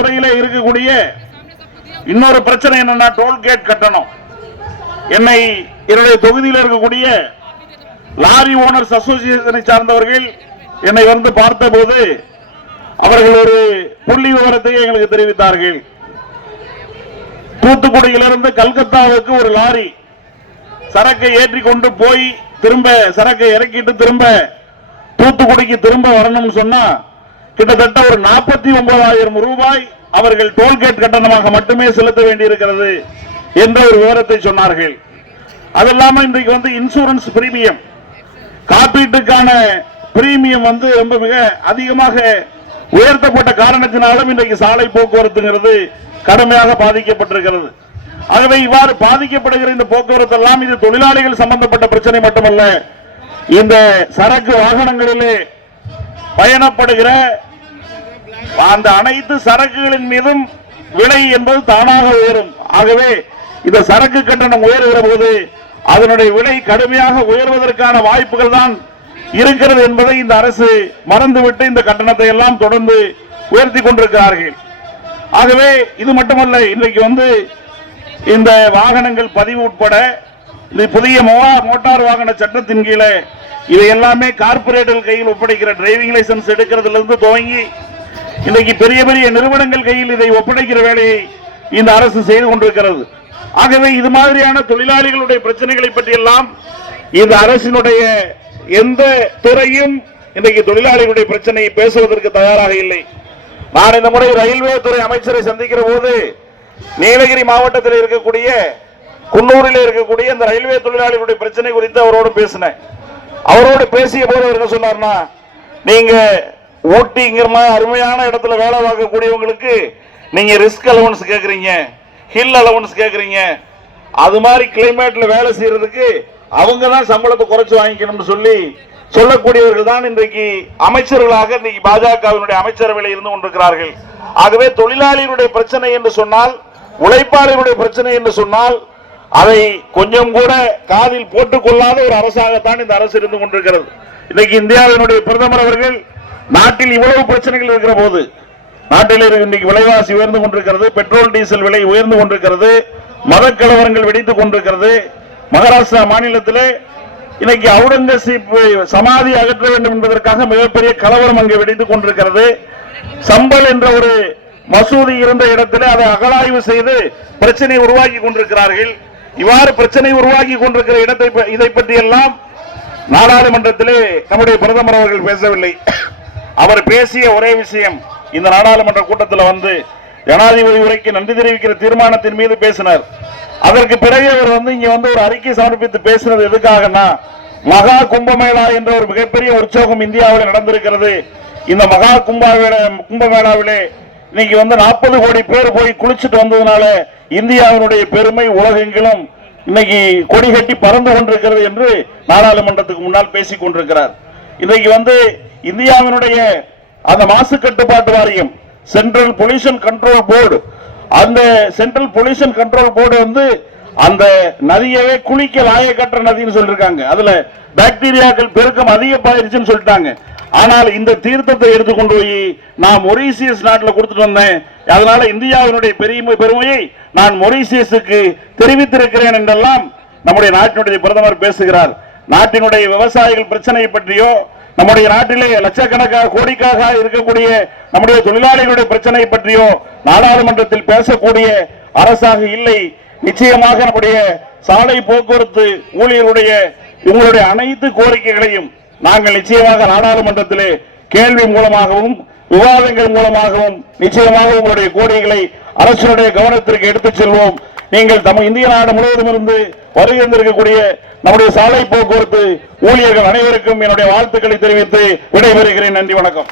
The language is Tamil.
துறையில இருக்கக்கூடிய இன்னொரு பிரச்சனை என்னன்னா டோல்கேட் கட்டணம். என்னுடைய தொகுதியில் இருக்கக்கூடிய லாரி ஓனர்ஸ் அசோசியேஷனை சார்ந்தவர்கள் என்னை வந்து பார்த்தபோது அவர்கள் ஒரு புள்ளி விவரத்தை எங்களுக்கு தெரிவித்தார்கள். தூத்துக்குடியிலிருந்து கல்கத்தாவுக்கு ஒரு லாரி சரக்கை ஏற்றி கொண்டு போய் திரும்ப சரக்கை இறக்கிட்டு திரும்ப தூத்துக்குடிக்கு திரும்ப வரணும்னு சொன்னா கிட்டத்தட்ட ஒரு 49,000 ரூபாய் அவர்கள் டோல்கேட் கட்டணமாக மட்டுமே செலுத்த வேண்டியிருக்கிறது என்ற ஒரு விவரத்தை சொன்னார்கள். அது இல்லாம இன்றைக்கு வந்து இன்சூரன்ஸ் பிரீமியம், காப்பீட்டுக்கான பிரீமியம் வந்து ரொம்ப மிக அதிகமாக உயர்த்தப்பட்ட காரணத்தினாலும் இன்றைக்கு சாலை போக்குவரத்துங்கிறது கடுமையாக பாதிக்கப்பட்டிருக்கிறது. ஆகவே இவ்வாறு பாதிக்கப்படுகிற இந்த போக்குவரத்து எல்லாம் இது தொழிலாளிகள் சம்பந்தப்பட்ட பிரச்சனை மட்டுமல்ல, இந்த சரக்கு வாகனங்களிலே பயணப்படுகிற அந்த அனைத்து சரக்குகளின் மீதும் விலை என்பது தானாக உயரும். ஆகவே இந்த சரக்கு கட்டணம் உயர்கிற போது அதனுடைய விலை கடுமையாக உயர்வதற்கான வாய்ப்புகள் தான் இருக்கிறது என்பதை இந்த அரசு மறந்துவிட்டு இந்த கட்டணத்தை எல்லாம் தொடர்ந்து உயர்த்தி கொண்டிருக்கிறார்கள். ஆகவே இது மட்டுமல்ல, இன்றைக்கு வந்து இந்த வாகனங்கள் பதிவு உட்பட இந்த புதிய மோட்டார் வாகன சட்டத்தின் கீழே இதை எல்லாமே கார்பரேட்டர்கள் கையில் ஒப்படைக்கிற டிரைவிங் லைசன்ஸ் எடுக்கிறதுல இருந்து துவங்கி இன்றைக்கு பெரிய பெரிய நிறுவனங்கள் கையில் இதை ஒப்படைக்கிற வேலையை இந்த அரசு செய்து கொண்டிருக்கிறது. ஆகவே இது மாதிரியான தொழிலாளிகளுடைய பிரச்சனைகளை பற்றி எல்லாம் இந்த அரசினுடைய எந்த துறையும் இன்றைக்கு தொழிலாளிகளுடைய பிரச்சனையை பேசுவதற்கு தயாராக இல்லை. நான் இந்த முறை ரயில்வே துறை அமைச்சரை சந்திக்கிற போது நீலகிரி மாவட்டத்தில் இருக்கக்கூடிய குன்னூரில் இருக்கக்கூடிய இந்த ரயில்வே தொழிலாளிகளுடைய பிரச்சனை குறித்து அவரோடு பேசினேன். அவரோடு பேசிய போது அவர் என்ன சொன்னார்னா, நீங்க ஓட்டிங்கிற அருமையான இடத்துல வேலை பார்க்கக்கூடியவங்களுக்கு நீங்க ரிஸ்க் அலவன்ஸ் கேட்கறீங்க, ஹில் அலவன்ஸ் கேட்கறீங்க, அது மாதிரி கிளைமேட்ல வேலை செய்யறதுக்கு அவங்க தான் சம்பளத்தை குறைச்சு வாங்கிக்கணும்னு சொல்லக்கூடியவர்கள் தான் இன்றைக்கு அமைச்சர்களாக இன்னைக்கு பாஜகவினுடைய அமைச்சரவையில் இருந்து கொண்டிருக்கிறார்கள். ஆகவே தொழிலாளிகளுடைய பிரச்சனை என்று சொன்னால், உழைப்பாளர்களுடைய பிரச்சனை என்று சொன்னால் அதை கொஞ்சம் கூட காதில் போட்டுக் கொள்ளாத ஒரு அரசாகத்தான் இந்த அரசு இருந்து கொண்டிருக்கிறது. இன்னைக்கு இந்தியாவினுடைய பிரதமர் அவர்கள் நாட்டில் இவ்வளவு பிரச்சனைகள் இருக்கிற போது, நாட்டில் இன்னைக்கு விலைவாசி உயர்ந்து கொண்டிருக்கிறது, பெட்ரோல் டீசல் விலை உயர்ந்து கொண்டிருக்கிறது, மத கலவரங்கள் வெடித்துக் கொண்டிருக்கிறது. மகாராஷ்டிரா மாநிலத்தில் இன்னைக்கு அவுரங்கசீப் சமாதி அகற்ற வேண்டும் என்பதற்காக மிகப்பெரிய கலவரம் அங்கே வெடித்துக் கொண்டிருக்கிறது. சம்பல் என்ற ஒரு மசூதி இருந்த இடத்தில் அதை அகழாய்வு செய்து பிரச்சனை உருவாக்கி கொண்டிருக்கிறார்கள். இவ்வாறு பிரச்சனை உருவாக்கி கொண்டிருக்கிற இடத்தை இதை பற்றி எல்லாம் நாடாளுமன்றத்திலே நம்முடைய பிரதமர் அவர்கள் பேசவில்லை. அவர் பேசிய ஒரே விஷயம், இந்த நாடாளுமன்ற கூட்டத்தில் வந்து ஜனாதிபதி உரைக்கு நன்றி தெரிவிக்கிற தீர்மானத்தின் மீது பேசினார். அதற்கு பிறகு அவர் வந்து இங்க வந்து ஒரு அறிக்கை சமர்ப்பித்து பேசினது எதுக்காகனா, மகா கும்பமேளா என்ற ஒரு மிகப்பெரிய உற்சவம் இந்தியாவில் நடந்திருக்கிறது. இந்த மகா கும்பமேளாவிலே இன்னைக்கு வந்து 40 கோடி பேர் போய் குளிச்சுட்டு வந்ததுனால இந்தியாவினுடைய பெருமை உலகெங்கிலும் இன்னைக்கு கொடி கட்டி பறந்து கொண்டிருக்கிறது என்று நாடாளுமன்றத்துக்கு முன்னால் பேசிக் கொண்டிருக்கிறார். இன்னைக்கு வந்து இந்தியாவினுடைய அந்த மாசு கட்டுப்பாட்டு வாரியம், சென்ட்ரல் பொல்யூஷன் கண்ட்ரோல் போர்டு, அந்த சென்ட்ரல் பொல்யூஷன் கண்ட்ரோல் போர்டு வந்து அந்த நதியவே குளிக்க லாயக்கற்ற நதின்னு சொல்லிருக்காங்க. அதுல பாக்டீரியாக்கள் பெருக்கம் அதிகமாயிருச்சுன்னு சொல்லிட்டாங்க. ஆனால் இந்த தீர்த்தத்தை எடுத்துக்கொண்டு போய் நான் மொரீசியஸ் நாட்டில் கொடுத்துட்டு வந்தேன். அதனால இந்தியாவினுடைய பெருமையை நான் மொரீசியஸுக்கு தெரிவித்திருக்கிறேன் என்றெல்லாம் நம்முடைய நாட்டினுடைய பிரதமர் பேசுகிறார். நாட்டினுடைய விவசாயிகள் பிரச்சனை பற்றியோ, நம்முடைய நாட்டிலே லட்சக்கணக்காக கோடிக்காக இருக்கக்கூடிய நம்முடைய தொழிலாளிகளுடைய பிரச்சனை பற்றியோ நாடாளுமன்றத்தில் பேசக்கூடிய அரசாக இல்லை. நிச்சயமாக நம்முடைய சாலை போக்குவரத்து ஊழியர்களுடைய உங்களுடைய அனைத்து கோரிக்கைகளையும் நாங்கள் நிச்சயமாக நாடாளுமன்றத்திலே கேள்வி மூலமாகவும் விவாதங்கள் மூலமாகவும் நிச்சயமாக உங்களுடைய கோரிக்கைகளை அரசுடைய கவனத்திற்கு எடுத்துச் செல்வோம். நீங்கள் இந்திய நாடு முழுவதும் இருந்து வருகின்றிருக்கக்கூடிய நம்முடைய சாலை போக்குவரத்து ஊழியர்கள் அனைவருக்கும் என்னுடைய வாழ்த்துக்களை தெரிவித்து விடைபெறுகிறேன். நன்றி, வணக்கம்.